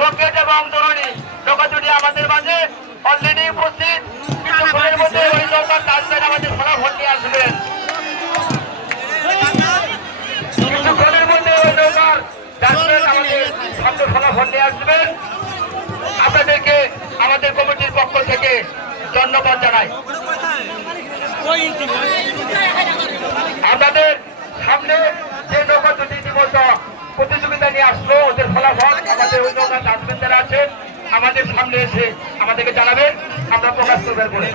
Rocket এবং জরুরি নৌকাতুলি আমাদের মাঝে অলরেডি উপস্থিত। ওই আমাদের মধ্যে আসবেন আপনাদেরকে আমাদের কমিটির পক্ষ থেকে ধন্যবাদ জানাই। আপনাদের সামনে যে নৌকা দুটি ইতিমধ্যে প্রতিযোগিতা নিয়ে আসলো, ওদের ফলাফল আমাদের নৌকা যারা আছেন, আমাদের সামনে এসে আমাদেরকে জানাবেন, আমরা প্রকাশ করবেন বলে